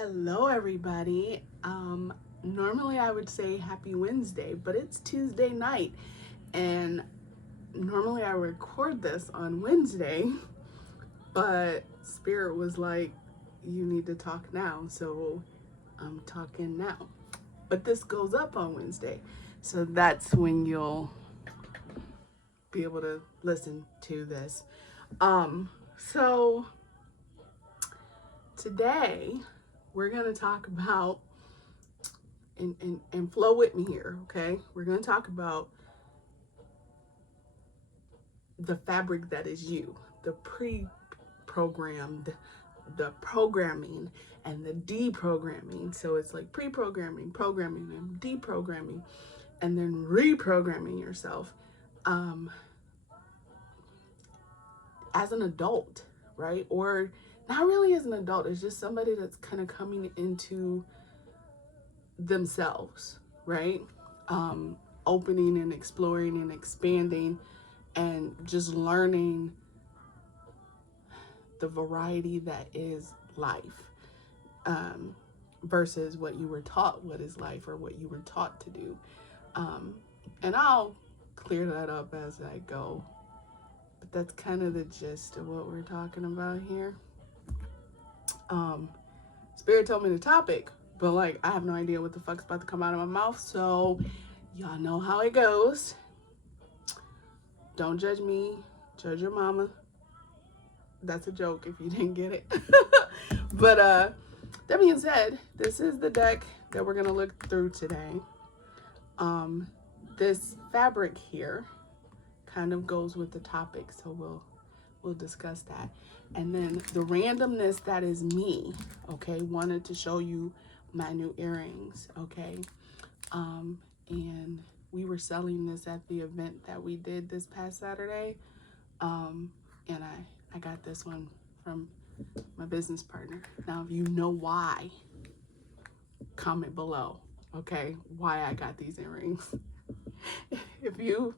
Hello, everybody. Normally I would say happy Wednesday, but it's Tuesday night, and normally I record this on Wednesday, but Spirit was like, you need to talk now, so I'm talking now. But this goes up on Wednesday, so that's when you'll be able to listen to this. So today we're gonna talk about and flow with me here, okay? We're gonna talk about the fabric that is you, the pre-programmed, the programming and the deprogramming. So it's like pre-programming, programming, and deprogramming, and then reprogramming yourself as an adult, right? Or not really as an adult, it's just somebody that's kind of coming into themselves, right? Opening and exploring and expanding and just learning the variety that is life, versus what you were taught what is life or what you were taught to do. And I'll clear that up as I go, but that's kind of the gist of what we're talking about here. Spirit told me the topic, but like I have no idea what the fuck's about to come out of my mouth, so y'all know how it goes. Don't judge me, judge your mama. That's a joke if you didn't get it. But that being said, this is the deck that we're gonna look through today. This fabric here kind of goes with the topic, so we'll discuss that. And then the randomness that is me, okay? Wanted to show you my new earrings, okay? And we were selling this at the event that we did this past Saturday. And I got this one from my business partner. Now, if you know why, comment below, okay? Why I got these earrings. If you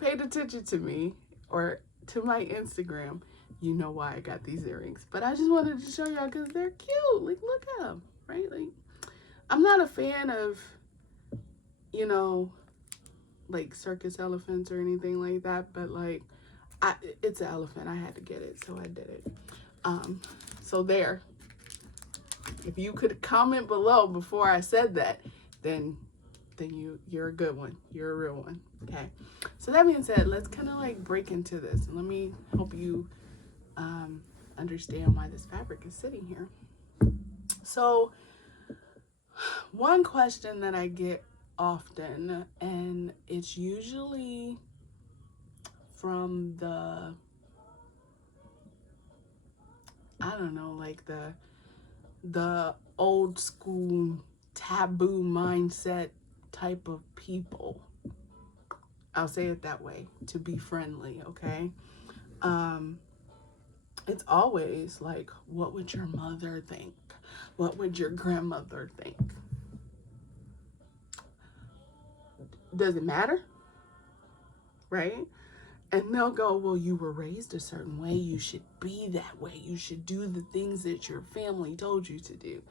paid attention to me or to my Instagram, you know why I got these earrings. But I just wanted to show y'all because they're cute. Like, look at them, right? Like, I'm not a fan of, like circus elephants or anything like that, but like, it's an elephant. I had to get it, so I did it. So there. If you could comment below before I said that, then you're a good one. You're a real one. Okay. So that being said, let's kind of like break into this and let me help you understand why this fabric is sitting here. So one question that I get often, and it's usually from the, I don't know, like the old school taboo mindset type of people. I'll say it that way to be friendly, okay? It's always like, what would your mother think? What would your grandmother think? Does it matter? Right? And they'll go, well, you were raised a certain way. You should be that way. You should do the things that your family told you to do.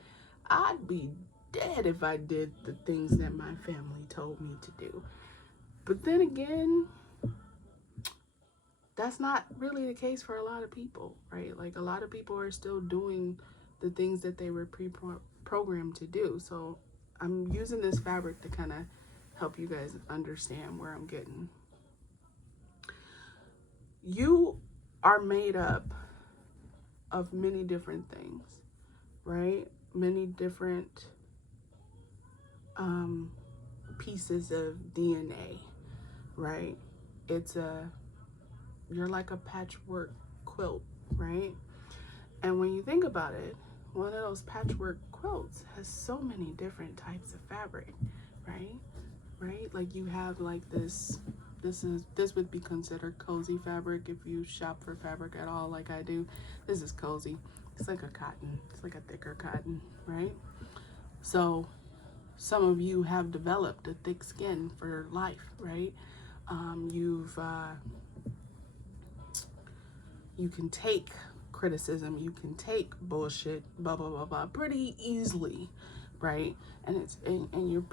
I'd be dead if I did the things that my family told me to do. But then again, that's not really the case for a lot of people, right? Like, a lot of people are still doing the things that they were pre-programmed to do. So I'm using this fabric to kind of help you guys understand where I'm getting. You are made up of many different things, right? Many different pieces of DNA, right? You're like a patchwork quilt, right? And when you think about it, one of those patchwork quilts has so many different types of fabric, right? Like you have like this would be considered cozy fabric if you shop for fabric at all, like I do. This is cozy. It's like a cotton. It's like a thicker cotton, right? So some of you have developed a thick skin for life, right? You can take criticism. You can take bullshit, blah, blah, blah, blah, pretty easily, right? And you're,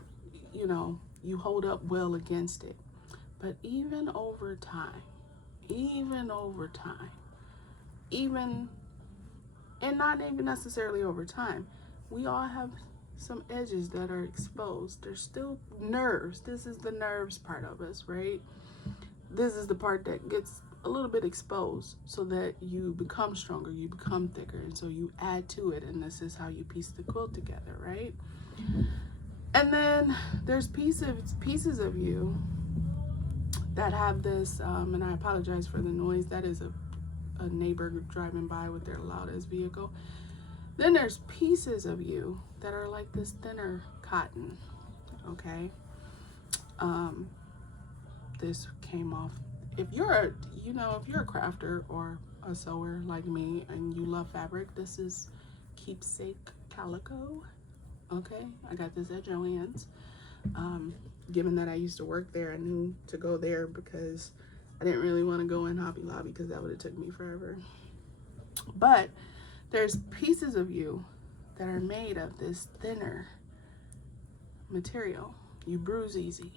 you know, you hold up well against it. But even over time, and not even necessarily over time, we all have some edges that are exposed. There's still nerves. This is the nerves part of us, right? This is the part that gets a little bit exposed so that you become stronger, you become thicker, and so you add to it, and this is how you piece the quilt together, right? And then there's pieces of you that have this, and I apologize for the noise, that is a neighbor driving by with their loudest vehicle. Then there's pieces of you that are like this thinner cotton, okay? This came off. If you're a crafter or a sewer like me and you love fabric, this is keepsake calico, okay? I got this at JoAnns. Given that I used to work there, I knew to go there because I didn't really want to go in Hobby Lobby because that would have took me forever. But there's pieces of you that are made of this thinner material. You bruise easy.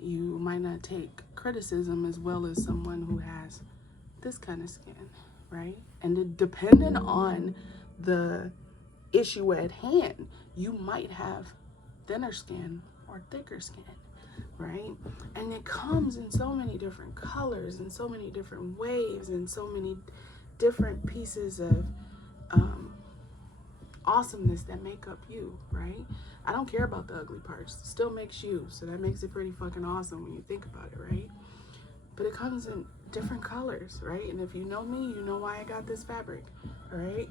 You might not take criticism as well as someone who has this kind of skin, right? And depending on the issue at hand, you might have thinner skin or thicker skin, right? And it comes in so many different colors and so many different waves and so many different pieces of awesomeness that make up you, right? I don't care about the ugly parts. It still makes you, so that makes it pretty fucking awesome when you think about it, right? But it comes in different colors, right? And if you know me, you know why I got this fabric, right?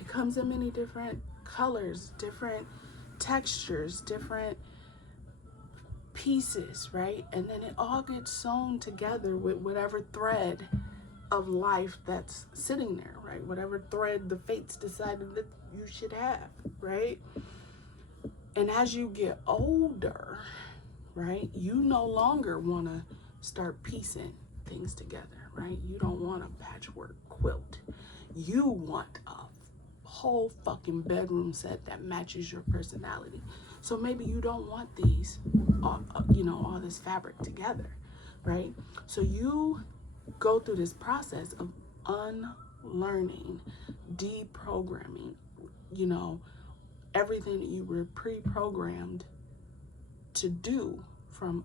It comes in many different colors, different textures, different pieces, right? And then it all gets sewn together with whatever thread of life that's sitting there, right? Whatever thread the fates decided that you should have, right? And as you get older, right, you no longer want to start piecing things together, right? You don't want a patchwork quilt. You want a whole fucking bedroom set that matches your personality. So maybe you don't want these, all this fabric together, right? So you go through this process of unlearning, deprogramming, everything that you were pre-programmed to do from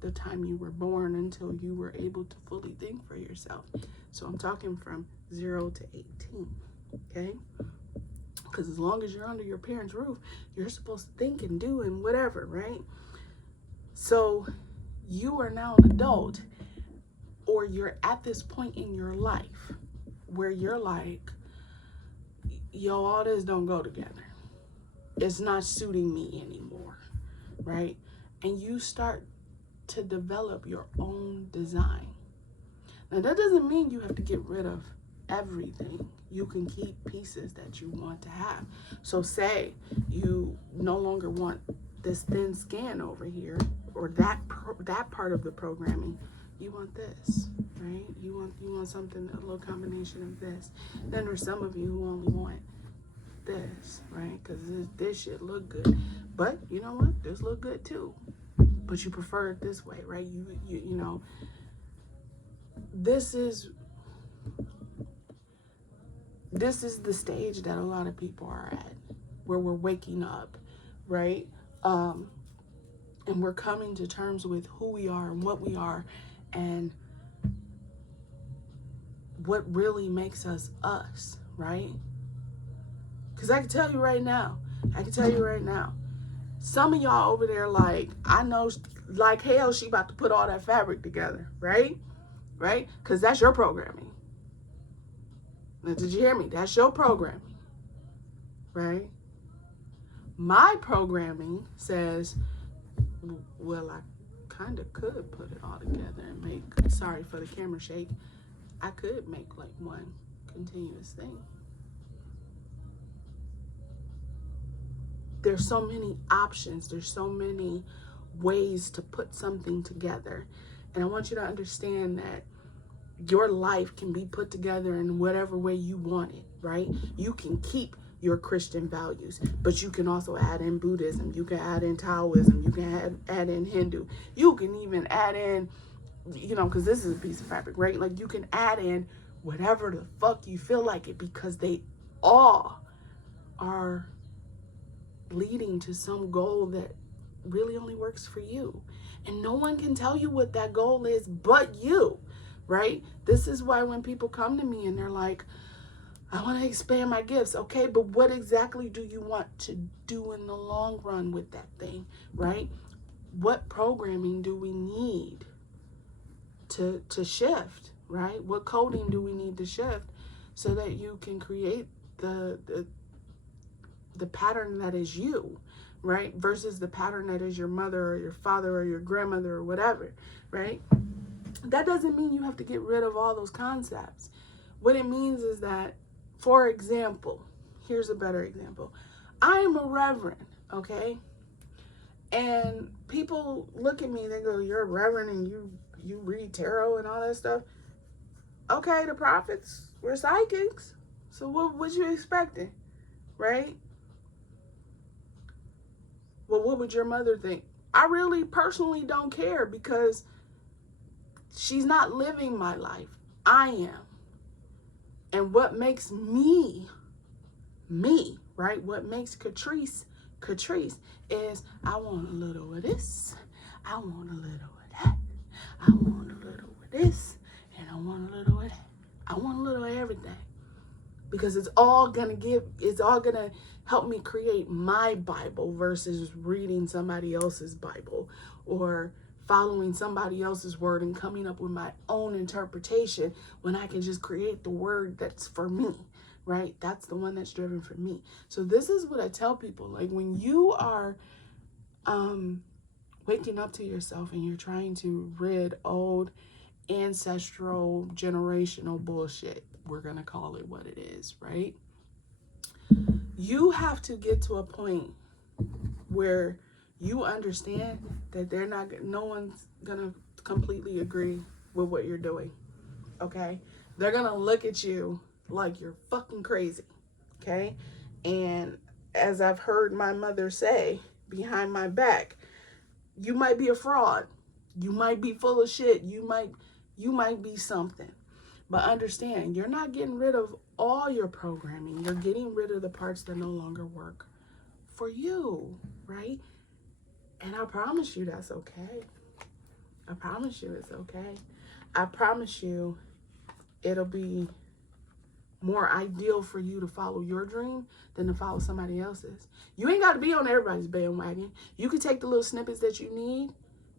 the time you were born until you were able to fully think for yourself. So I'm talking from 0 to 18, okay? Because as long as you're under your parents' roof, you're supposed to think and do and whatever, right? So you are now an adult, or you're at this point in your life where you're like, yo, all this don't go together. It's not suiting me anymore, right? And you start to develop your own design. Now, that doesn't mean you have to get rid of everything. You can keep pieces that you want to have. So say you no longer want this thin skin over here, or that part of the programming. You want this, right? You want something, a little combination of this. Then there's some of you who only want this, right? Because this shit look good. But you know what? This look good too. But you prefer it this way, right? You know, this is the stage that a lot of people are at, where we're waking up, right? And we're coming to terms with who we are and what we are and what really makes us us, right? Because I can tell you right now, some of y'all over there, like, I know, like hell, she about to put all that fabric together, right? Right? Because that's your programming. Now, did you hear me? That's your programming, right? My programming says, well, I kind of could put it all together and make, sorry for the camera shake, I could make like one continuous thing. There's so many options. There's so many ways to put something together. And I want you to understand that your life can be put together in whatever way you want it, right? You can keep your Christian values, but you can also add in Buddhism, you can add in Taoism, you can add in Hindu, you can even add in, you know, because this is a piece of fabric, right? Like, you can add in whatever the fuck you feel like it, because they all are leading to some goal that really only works for you. And no one can tell you what that goal is but you, right? This is why when people come to me and they're like, I want to expand my gifts. Okay, but what exactly do you want to do in the long run with that thing, right? What programming do we need to shift, right? What coding do we need to shift so that you can create the pattern that is you, right? Versus the pattern that is your mother or your father or your grandmother or whatever, right? That doesn't mean you have to get rid of all those concepts. What it means is that, for example, here's a better example. I'm a reverend, okay? And people look at me, they go, you're a reverend and you read tarot and all that stuff. Okay, the prophets were psychics. So what you expecting, right? Well, what would your mother think? I really personally don't care, because she's not living my life. I am. And what makes me, right? What makes Catrice is, I want a little of this. I want a little of that. I want a little of this. And I want a little of that. I want a little of everything. Because it's all gonna help me create my Bible versus reading somebody else's Bible or following somebody else's word and coming up with my own interpretation, when I can just create the word that's for me, right? That's the one that's driven for me. So this is what I tell people. Like, when you are waking up to yourself and you're trying to rid old ancestral generational bullshit, we're gonna call it what it is, right? You have to get to a point where you understand that no one's gonna completely agree with what you're doing, okay? They're gonna look at you like you're fucking crazy, okay? And as I've heard my mother say behind my back, you might be a fraud, you might be full of shit, you might be something. But understand, you're not getting rid of all your programming. You're getting rid of the parts that no longer work for you, right? And I promise you that's okay. I promise you it's okay. I promise you it'll be more ideal for you to follow your dream than to follow somebody else's. You ain't got to be on everybody's bandwagon. You can take the little snippets that you need,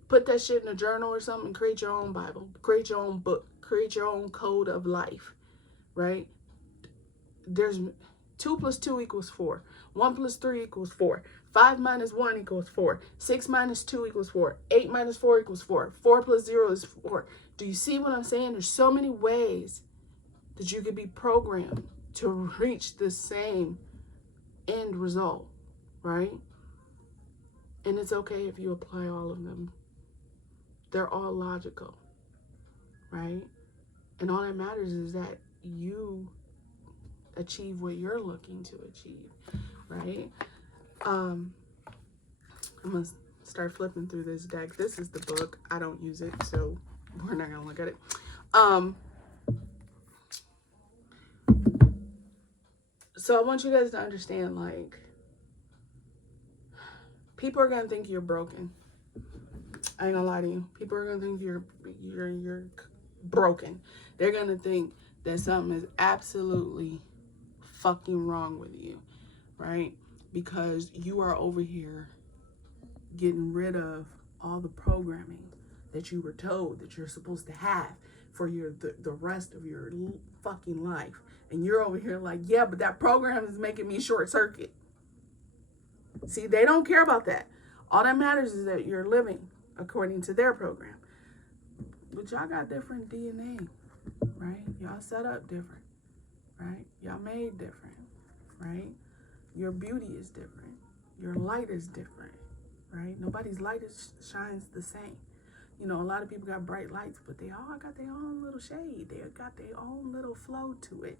put that shit in a journal or something, and create your own Bible, create your own book, create your own code of life, right? There's 2 + 2 = 4. 1 + 3 = 4. 5 - 1 = 4. 6 - 2 = 4. 8 - 4 = 4. 4 + 0 is 4. Do you see what I'm saying? There's so many ways that you could be programmed to reach the same end result, right? And it's okay if you apply all of them. They're all logical, right? And all that matters is that you achieve what you're looking to achieve, right? I'm gonna start flipping through this deck. This is the book. I don't use it, so we're not gonna look at it. So I want you guys to understand, like, people are gonna think you're broken. I ain't gonna lie to you. People are gonna think you're broken. They're gonna think that something is absolutely fucking wrong with you, right? Because you are over here getting rid of all the programming that you were told that you're supposed to have for the rest of your fucking life. And you're over here like, yeah, but that program is making me short circuit. See, they don't care about that. All that matters is that you're living according to their program. But y'all got different DNA, right? Y'all set up different, right? Y'all made different, right? Your beauty is different. Your light is different, right? Nobody's light shines the same. You know, a lot of people got bright lights, but they all got their own little shade. They got their own little flow to it.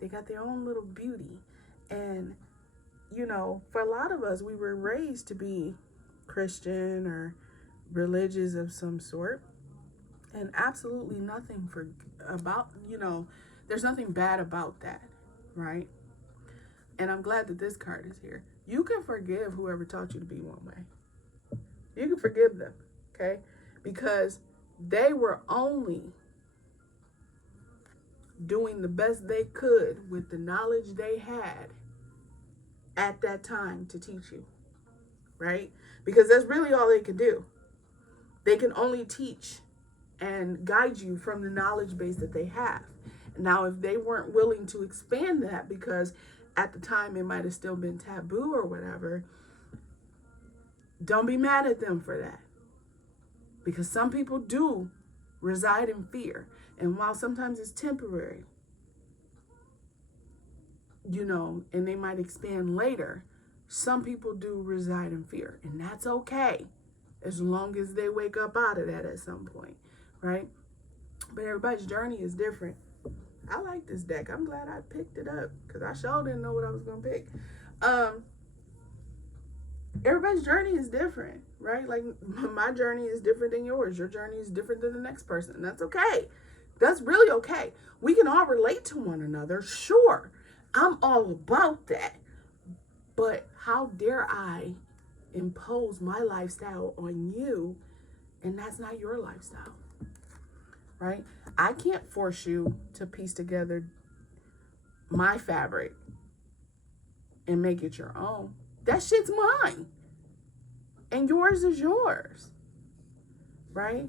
They got their own little beauty. And, you know, for a lot of us, we were raised to be Christian or religious of some sort. And absolutely nothing there's nothing bad about that, right? And I'm glad that this card is here. You can forgive whoever taught you to be one way. You can forgive them, okay? Because they were only doing the best they could with the knowledge they had at that time to teach you, right? Because that's really all they could do. They can only teach and guide you from the knowledge base that they have. Now, if they weren't willing to expand that, because at the time it might have still been taboo or whatever, don't be mad at them for that. Because some people do reside in fear. And while sometimes it's temporary, you know, and they might expand later, some people do reside in fear. And that's okay, as long as they wake up out of that at some point, right? But everybody's journey is different. I like this deck. I'm glad I picked it up because I sure didn't know what I was going to pick. Everybody's journey is different, right? Like my journey is different than yours. Your journey is different than the next person. And that's okay. That's really okay. We can all relate to one another. Sure. I'm all about that. But how dare I impose my lifestyle on you, and that's not your lifestyle, right? I can't force you to piece together my fabric and make it your own. That shit's mine. And yours is yours, right?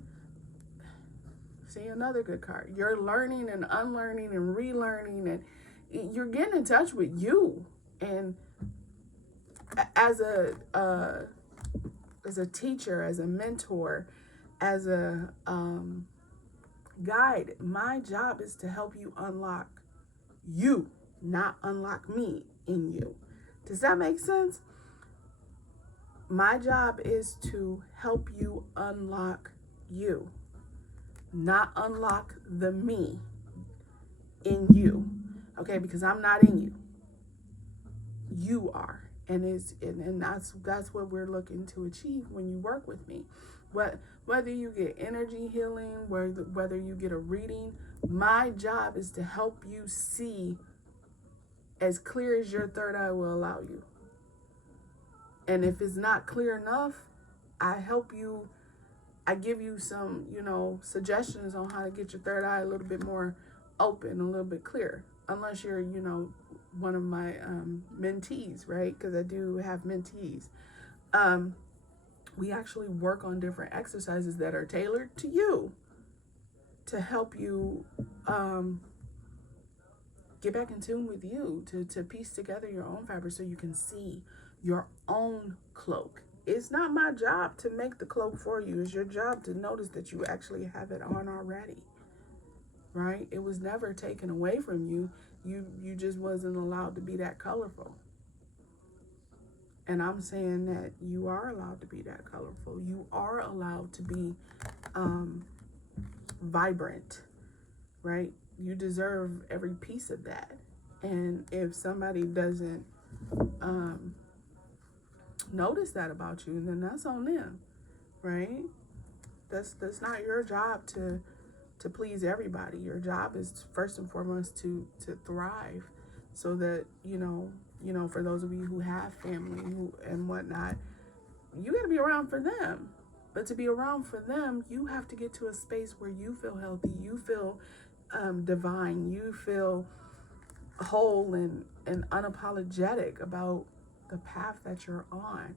See, another good card. You're learning and unlearning and relearning, and you're getting in touch with you. And as a teacher, as a mentor, as a guide, my job is to help you unlock you, not unlock me in you. Does that make sense? My job is to help you unlock you, not unlock the me in you. Okay, because I'm not in you. You are. And that's what we're looking to achieve when you work with me. Whether you get energy healing, whether you get a reading, my job is to help you see as clear as your third eye will allow you. And if it's not clear enough, I give you some, suggestions on how to get your third eye a little bit more open, a little bit clearer. Unless you're, one of my mentees, right? Because I do have mentees. We actually work on different exercises that are tailored to you to help you get back in tune with you, to piece together your own fabric so you can see your own cloak. It's not my job to make the cloak for you. It's your job to notice that you actually have it on already, right? It was never taken away from you. You just wasn't allowed to be that colorful. And I'm saying that you are allowed to be that colorful. You are allowed to be vibrant, right? You deserve every piece of that. And if somebody doesn't notice that about you, then that's on them, right? That's not your job to please everybody. Your job is first and foremost to thrive, so that for those of you who have family and whatnot, you got to be around for them. But to be around for them, you have to get to a space where you feel healthy, you feel divine, you feel whole and unapologetic about the path that you're on.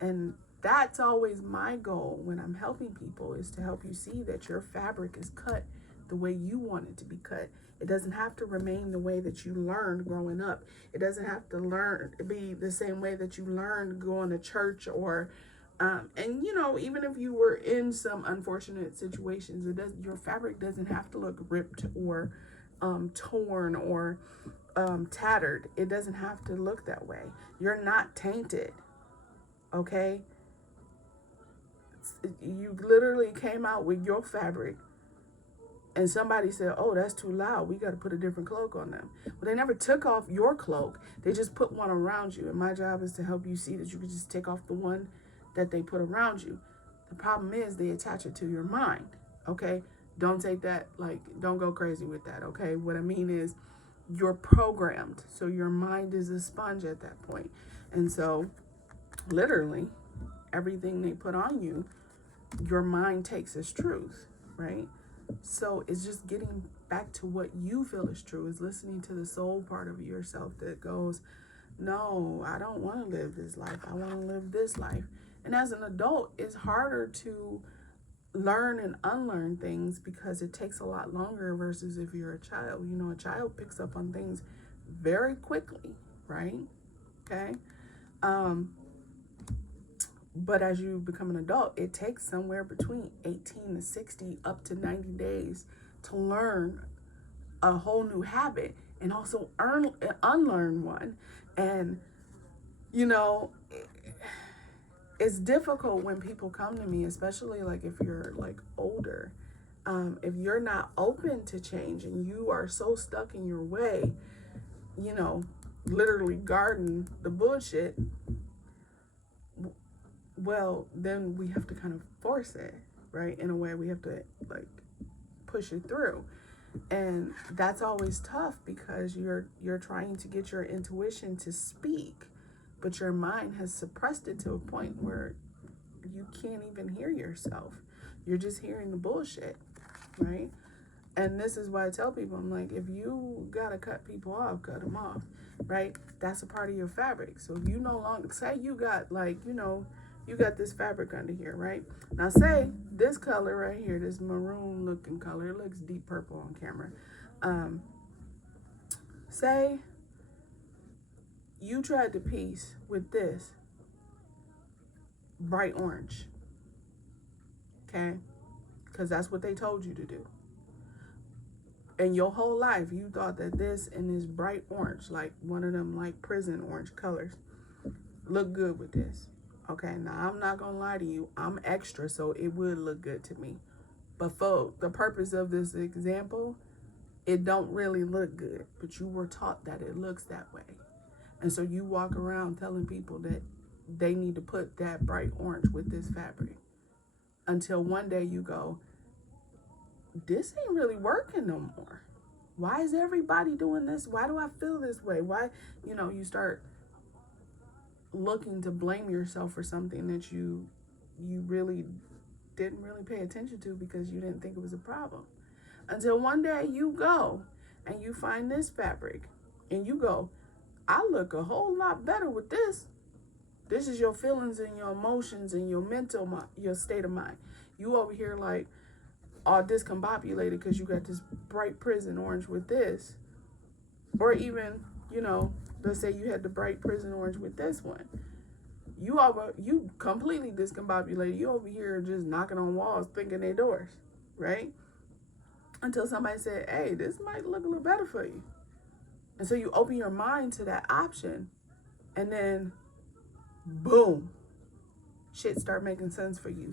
And that's always my goal when I'm helping people, is to help you see that your fabric is cut the way you want it to be cut. It doesn't have to remain the way that you learned growing up. It doesn't have to be the same way that you learned going to church, or even if you were in some unfortunate situations, your fabric doesn't have to look ripped or torn or tattered. It doesn't have to look that way. You're not tainted, okay? You literally came out with your fabric and somebody said, oh, that's too loud, we got to put a different cloak on them. Well, they never took off your cloak. They just put one around you. And my job is to help you see that you can just take off the one that they put around you. The problem is they attach it to your mind, okay? Don't take that, like, don't go crazy with that, okay? What I mean is you're programmed. So your mind is a sponge at that point. And so literally everything they put on you, your mind takes as truth, right? So it's just getting back to what you feel is true, is listening to the soul part of yourself that goes, no, I don't want to live this life. I want to live this life. And as an adult, it's harder to learn and unlearn things because it takes a lot longer versus if you're a child. You know, a child picks up on things very quickly, right? Okay. But as you become an adult, it takes somewhere between 18 to 60 up to 90 days to learn a whole new habit and also unlearn one. And, you know, it's difficult when people come to me, especially like if you're like older. If you're not open to change and you are so stuck in your way, you know, literally guarding the bullshit, well, then we have to kind of force it, right? In a way, we have to like push it through. And that's always tough because you're trying to get your intuition to speak, but your mind has suppressed it to a point where you can't even hear yourself. You're just hearing the bullshit, right? And this is why I tell people, I'm like, if you gotta cut people off, cut them off, right? That's a part of your fabric. So if you no longer, say you got like, you know, you got this fabric under here, right? Now say this color right here, this maroon looking color, it looks deep purple on camera. Say you tried to piece with this bright orange, okay? Because that's what they told you to do. And your whole life, you thought that this and this bright orange, like one of them like prison orange colors, look good with this. Okay, now I'm not gonna lie to you, I'm extra, so it would look good to me. But for the purpose of this example, it don't really look good, but you were taught that it looks that way. And so you walk around telling people that they need to put that bright orange with this fabric. Until one day you go, this ain't really working no more. Why is everybody doing this? Why do I feel this way? Why, you know, you start looking to blame yourself for something that you really didn't really pay attention to because you didn't think it was a problem. Until one day you go and you find this fabric and you go, I look a whole lot better with this. This is your feelings and your emotions and your mental, your state of mind. You over here like all discombobulated because you got this bright prison orange with this. Or even, you know, let's say you had the bright prison orange with this one. You completely discombobulated. You over here just knocking on walls, thinking they doors, right? Until somebody said, hey, this might look a little better for you. And so you open your mind to that option, and then boom, shit start making sense for you.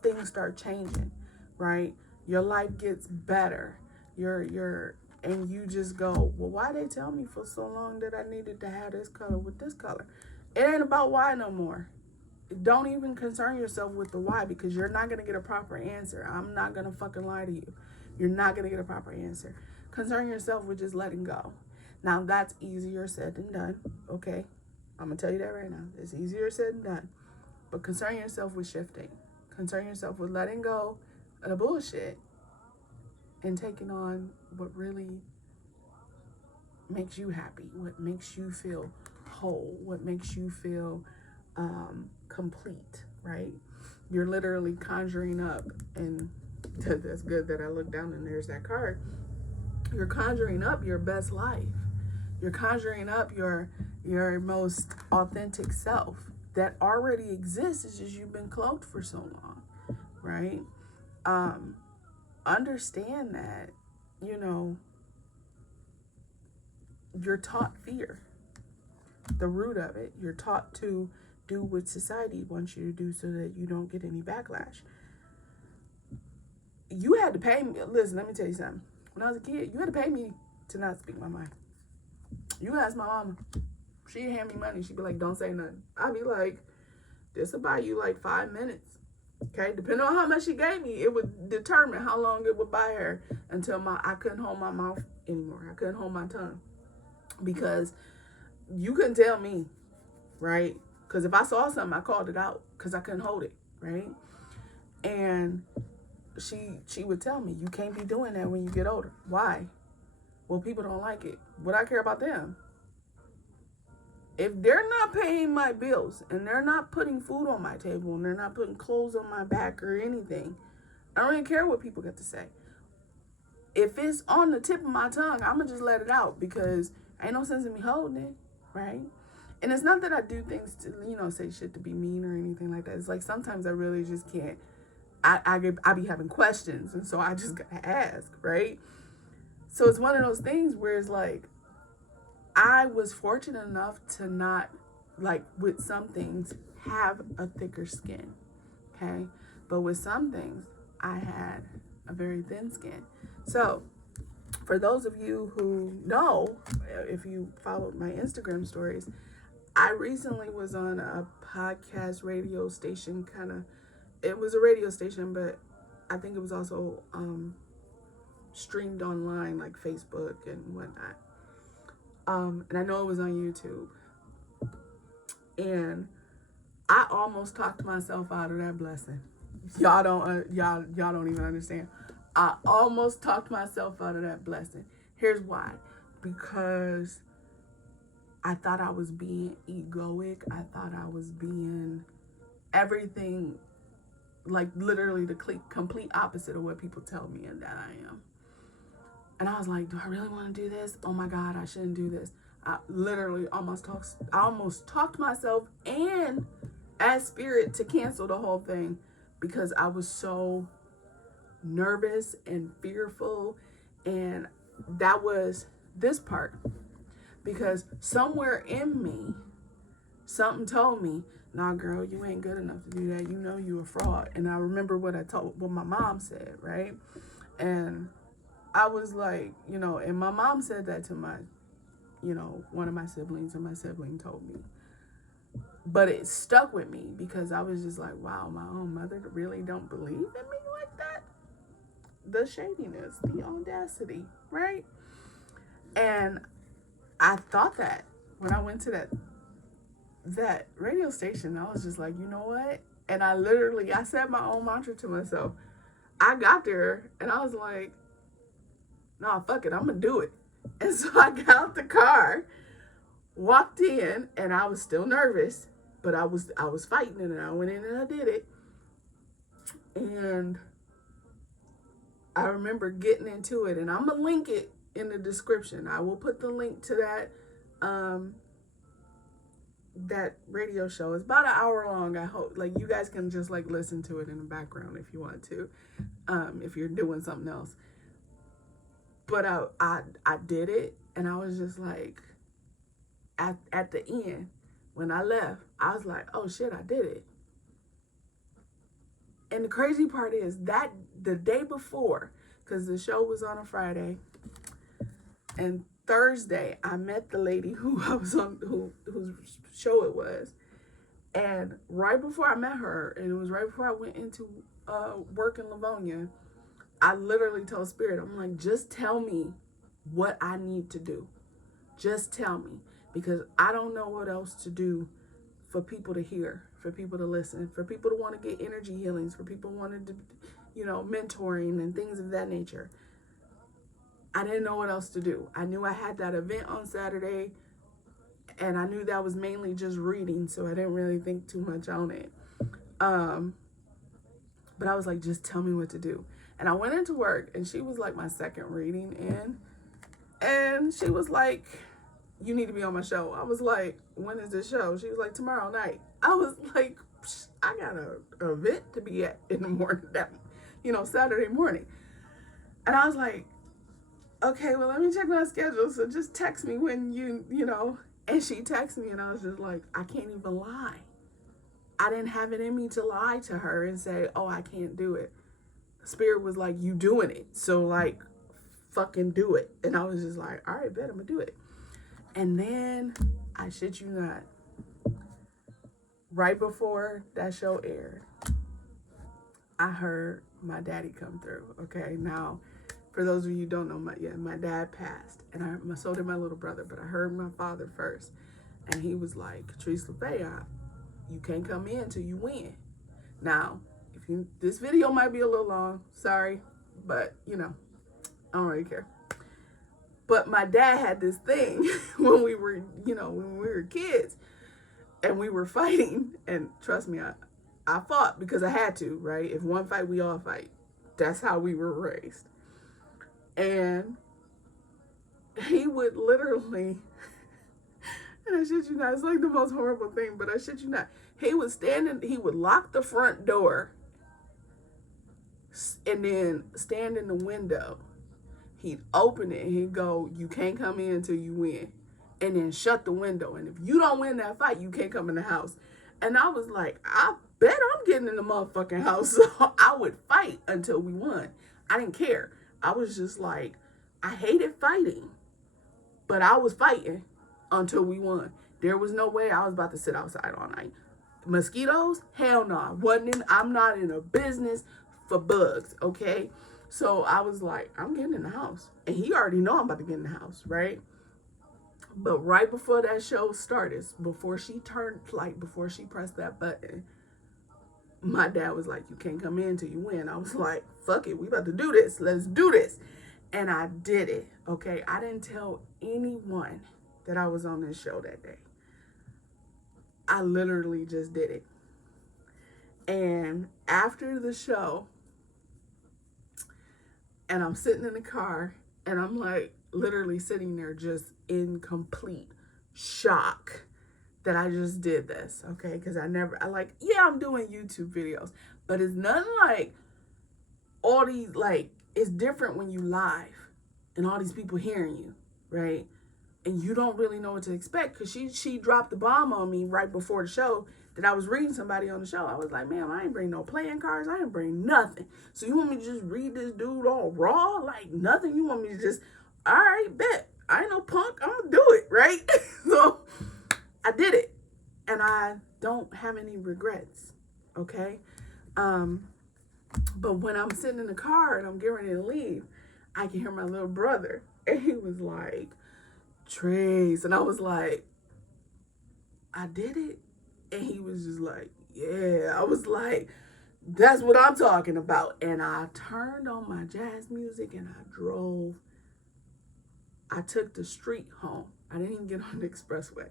Things start changing, right? Your life gets better. And you just go, well, why they tell me for so long that I needed to have this color with this color? It ain't about why no more. Don't even concern yourself with the why, because you're not going to get a proper answer. I'm not going to fucking lie to you. You're not going to get a proper answer. Concern yourself with just letting go. Now, that's easier said than done, okay? I'm going to tell you that right now. It's easier said than done. But concern yourself with shifting. Concern yourself with letting go of the bullshit and taking on what really makes you happy, what makes you feel whole, what makes you feel complete, right? You're literally conjuring up, and that's good that I look down and there's that card. You're conjuring up your best life. You're conjuring up your most authentic self that already exists. It's just you've been cloaked for so long, right? Understand that, you know, you're taught fear, the root of it. You're taught to do what society wants you to do so that you don't get any backlash. You had to pay me. Listen, let me tell you something. When I was a kid, you had to pay me to not speak my mind. You ask my mama. She'd hand me money. She'd be like, don't say nothing. I'd be like, this will buy you like 5 minutes. Okay? Depending on how much she gave me, it would determine how long it would buy her until I couldn't hold my mouth anymore. I couldn't hold my tongue. Because you couldn't tell me, right? Because if I saw something, I called it out because I couldn't hold it, right? And she would tell me, you can't be doing that when you get older. Why? Well, people don't like it. Would I care about them? If they're not paying my bills and they're not putting food on my table and they're not putting clothes on my back or anything, I don't even care what people get to say. If it's on the tip of my tongue, I'm going to just let it out because ain't no sense in me holding it, right? And it's not that I do things to, say shit to be mean or anything like that. It's like sometimes I really just can't. I be having questions, and so I just got to ask, right? So it's one of those things where it's like, I was fortunate enough to not, like with some things, have a thicker skin, okay? But with some things, I had a very thin skin. So for those of you who know, if you followed my Instagram stories, I recently was on a podcast radio station, it was a radio station, but I think it was also streamed online, like Facebook and whatnot. And I know it was on YouTube. And I almost talked myself out of that blessing. Y'all don't even understand. I almost talked myself out of that blessing. Here's why. Because I thought I was being egoic. I thought I was being everything, like literally the complete opposite of what people tell me and that I am. And I was like, do I really want to do this? Oh my God, I shouldn't do this. I literally almost talked myself and as spirit to cancel the whole thing because I was so nervous and fearful. And that was this part. Because somewhere in me, something told me, nah, girl, you ain't good enough to do that. You know you a fraud. And I remember what my mom said, right? And I was like, and my mom said that to my, one of my siblings, and my sibling told me. But it stuck with me because I was just like, wow, my own mother really don't believe in me like that? The shadiness, the audacity, right? And I thought that when I went to that radio station, I was just like, you know what? And I said my own mantra to myself. I got there and I was like, nah, fuck it, I'm gonna do it. And so I got out the car, walked in, and I was still nervous, but I was fighting it, and I went in and I did it. And I remember getting into it, and I'm gonna link it in the description. I will put the link to that radio show. It's about an hour long. I hope you guys can just listen to it in the background if you want to, if you're doing something else. But I did it, and I was just like, at the end, when I left, I was like, oh shit, I did it. And the crazy part is that the day before, because the show was on a Friday, and Thursday, I met the lady who I was on, whose show it was. And right before I met her, and it was right before I went into work in Livonia, I literally told Spirit, I'm like, just tell me what I need to do. Just tell me. Because I don't know what else to do for people to hear, for people to listen, for people to want to get energy healings, for people wanted to, mentoring and things of that nature. I didn't know what else to do. I knew I had that event on Saturday, and I knew that was mainly just reading, so I didn't really think too much on it. But I was like, just tell me what to do. And I went into work, and she was like my second reading in, and she was like, you need to be on my show. I was like, when is this show? She was like, tomorrow night. I was like, I got an event to be at in the morning, Saturday morning. And I was like, okay, well, let me check my schedule. So just text me when you. And she texted me, and I was just like, I can't even lie. I didn't have it in me to lie to her and say, oh, I can't do it. Spirit was like, you doing it. So like, fucking do it. And I was just like, all right, bet I'm gonna do it. And then, I shit you not, right before that show aired, I heard my daddy come through. Okay, now, for those of you who don't know, my dad passed, and so did my little brother, but I heard my father first, and he was like, Catrice LeFay, you can't come in till you win. Now, this video might be a little long, sorry, but I don't really care. But my dad had this thing when we were kids, and we were fighting, and trust me, I fought because I had to, right? If one fight, we all fight. That's how we were raised. And he would literally, and I shit you not, it's like the most horrible thing, but I shit you not. He would lock the front door and then stand in the window. He'd open it and he'd go, you can't come in until you win. And then shut the window. And if you don't win that fight, you can't come in the house. And I was like, I bet I'm getting in the motherfucking house. So I would fight until we won. I didn't care. I was just like, I hated fighting. But I was fighting until we won. There was no way I was about to sit outside all night. Mosquitoes? Hell no. I'm not in a business for bugs, okay? So I was like, I'm getting in the house. And he already know I'm about to get in the house, right? But right before that show started, before she pressed that button, my dad was like, you can't come in until you win. I was like, fuck it, we about to do this. Let's do this. And I did it, okay? I didn't tell anyone that I was on this show that day. I literally just did it. And after the show, and I'm sitting in the car, and I'm like literally sitting there just in complete shock that I just did this, okay? Because I'm doing YouTube videos, but it's nothing like all these, like, it's different when you live and all these people hearing you, right? And you don't really know what to expect, because she dropped the bomb on me right before the show that I was reading somebody on the show. I was like, man, I ain't bring no playing cards. I ain't bring nothing. So you want me to just read this dude all raw? Like nothing? You want me to just, all right, bet. I ain't no punk. I'm going to do it, right? So I did it. And I don't have any regrets, okay? But when I'm sitting in the car and I'm getting ready to leave, I can hear my little brother. And he was like, Trace. And I was like, I did it? And he was just like, yeah. I was like, that's what I'm talking about. And I turned on my jazz music and I took the street home. I didn't even get on the expressway.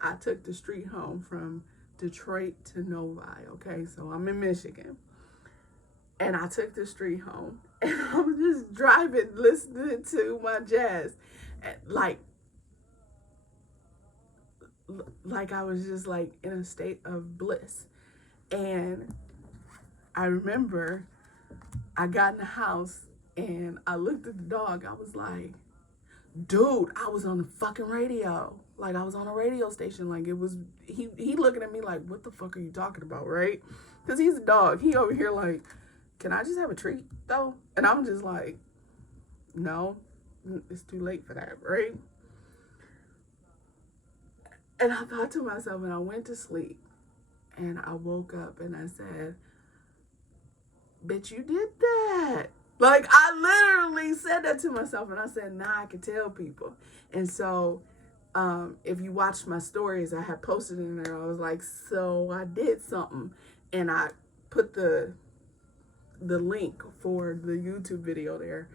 I took the street home from Detroit to Novi, okay? So I'm in Michigan. And I took the street home. And I was just driving, listening to my jazz. Like I was just like in a state of bliss. And I remember I got in the house and I looked at the dog. I was like, dude, I was on the fucking radio. Like I was on a radio station. Like it was, he looking at me like, what the fuck are you talking about, right? Because he's a dog. He over here like, can I just have a treat though? And I'm just like, no, it's too late for that, right? And I thought to myself, and I went to sleep, and I woke up and I said, bitch, you did that. Like, I literally said that to myself, and I said, nah, I can tell people. And so, if you watched my stories, I had posted in there, I was like, so I did something, and I put the link for the YouTube video there.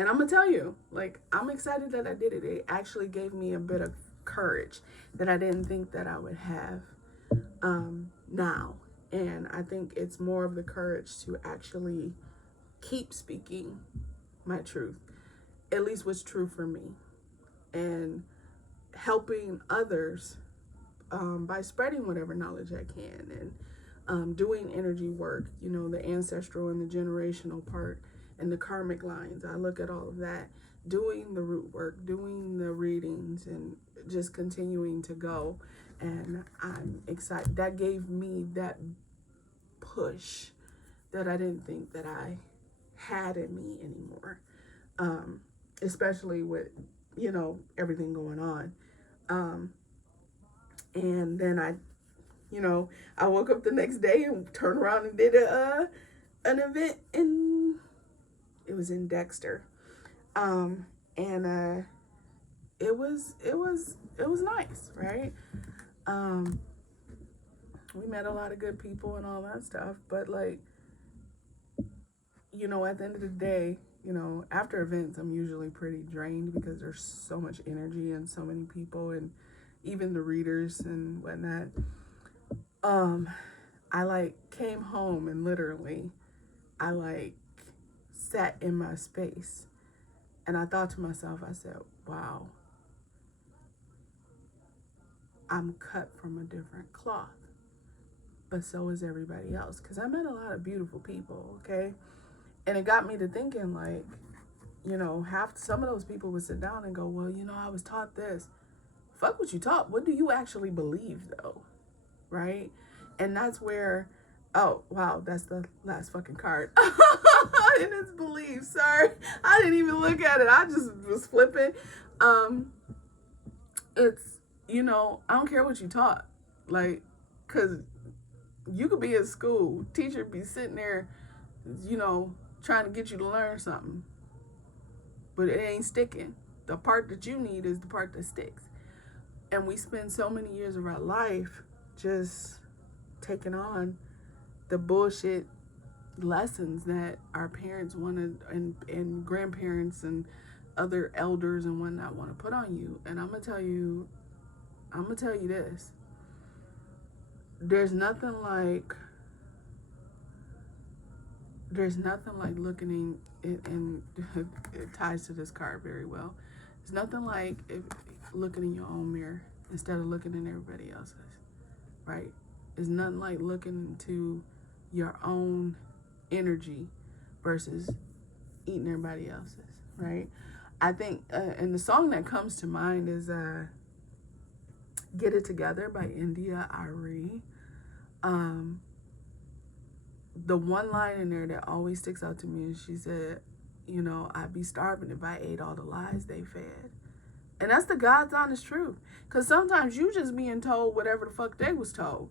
And I'm going to tell you, like, I'm excited that I did it. It actually gave me a bit of courage that I didn't think that I would have now. And I think it's more of the courage to actually keep speaking my truth, at least what's true for me, and helping others by spreading whatever knowledge I can, and doing energy work, the ancestral and the generational part, and the karmic lines. I look at all of that. doing the root work, doing the readings, and just continuing to go. And I'm excited. That gave me that push that I didn't think that I had in me anymore. Especially with, everything going on. And then I woke up the next day and turned around and did an event it was in Dexter. And it was nice, right? We met a lot of good people and all that stuff, but like, at the end of the day, after events, I'm usually pretty drained because there's so much energy and so many people, and even the readers and whatnot. I came home and literally I sat in my space, and I thought to myself, I said, wow, I'm cut from a different cloth, but so is everybody else, because I met a lot of beautiful people, okay? And it got me to thinking, some of those people would sit down and go, well, I was taught this. Fuck what you taught. What do you actually believe, though? Right? And that's where, oh, wow, that's the last fucking card. And it's belief. Sorry. I didn't even look at it. I just was flipping. It's, I don't care what you taught. Because you could be in school. Teacher be sitting there, trying to get you to learn something. But it ain't sticking. The part that you need is the part that sticks. And we spend so many years of our life just taking on the bullshit lessons that our parents wanted and grandparents and other elders and whatnot want to put on you. And I'm gonna tell you this. There's nothing like looking in, and it ties to this card very well. It's nothing like looking in your own mirror instead of looking in everybody else's, right? It's nothing like looking into your own energy versus eating everybody else's, right? I think, and the song that comes to mind is Get It Together by India Arie. The one line in there that always sticks out to me is she said, I'd be starving if I ate all the lies they fed. And that's the God's honest truth. Because sometimes you just being told whatever the fuck they was told.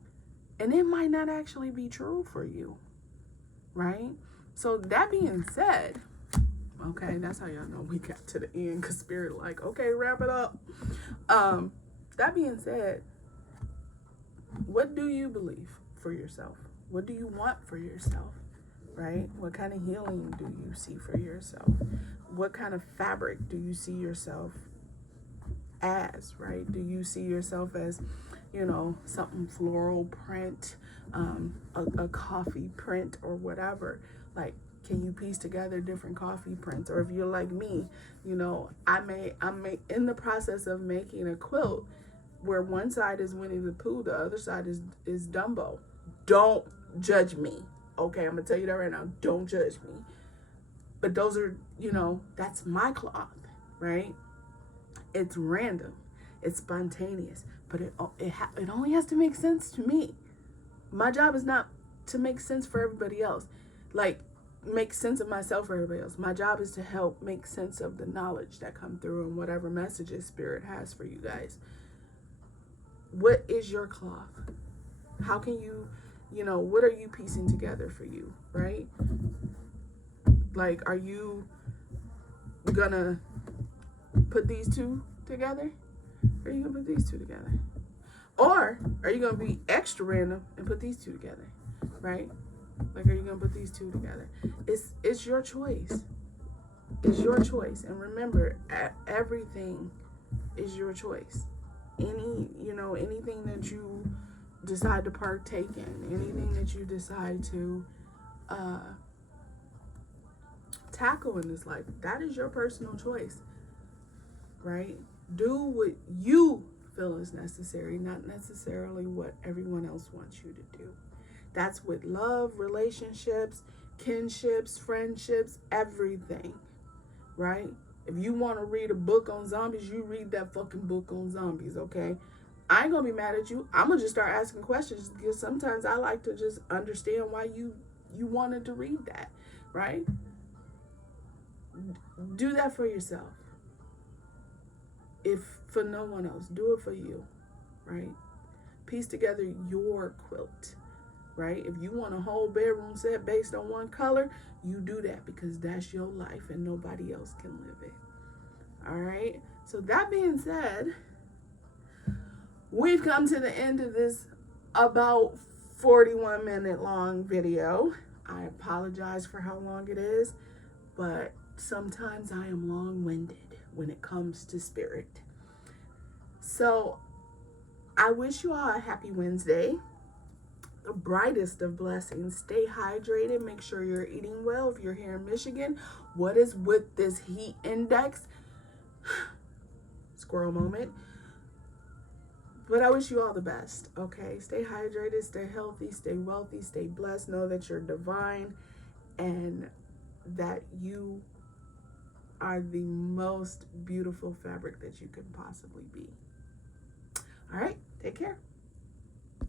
And it might not actually be true for you. Right? So that being said, okay, that's how y'all know we got to the end. Because Spirit okay, wrap it up. That being said, what do you believe for yourself? What do you want for yourself? Right? What kind of healing do you see for yourself? What kind of fabric do you see yourself as, right? Do you see yourself as, something floral print, a coffee print or whatever? Can you piece together different coffee prints? Or if you're like me, I'm in the process of making a quilt where one side is Winnie the Pooh, the other side is Dumbo. Don't judge me. Okay, I'm gonna tell you that right now. Don't judge me. But those are, that's my cloth, right? It's random, it's spontaneous, but it only has to make sense to me. My job is not to make sense for everybody else. Make sense of myself for everybody else. My job is to help make sense of the knowledge that come through and whatever messages Spirit has for you guys. What is your cloth? How can you, what are you piecing together for you, right? Are you gonna put these two together? Or are you gonna put these two together? Or are you gonna be extra random and put these two together, right? Are you gonna put these two together? It's your choice. It's your choice. And remember, everything is your choice. Anything that you decide to partake in, anything that you decide to tackle in this life, that is your personal choice, right? Do what you feel is necessary, not necessarily what everyone else wants you to do. That's with love, relationships, kinships, friendships, everything, right? If you want to read a book on zombies, you read that fucking book on zombies, okay? I ain't gonna be mad at you. I'm gonna just start asking questions because sometimes I like to just understand why you wanted to read that, right? Do that for yourself. If for no one else, do it for you, right? Piece together your quilt, right? If you want a whole bedroom set based on one color, you do that because that's your life and nobody else can live it. All right. So that being said, we've come to the end of this about 41-minute long video. I apologize for how long it is, but sometimes I am long-winded when it comes to spirit. So I wish you all a happy Wednesday, the brightest of blessings. Stay hydrated. Make sure you're eating well. If you're here in Michigan, what is with this heat index? Squirrel moment. But I wish you all the best, okay? Stay hydrated, stay healthy, stay wealthy, stay blessed. Know that you're divine and that you are the most beautiful fabric that you can possibly be. All right, take care.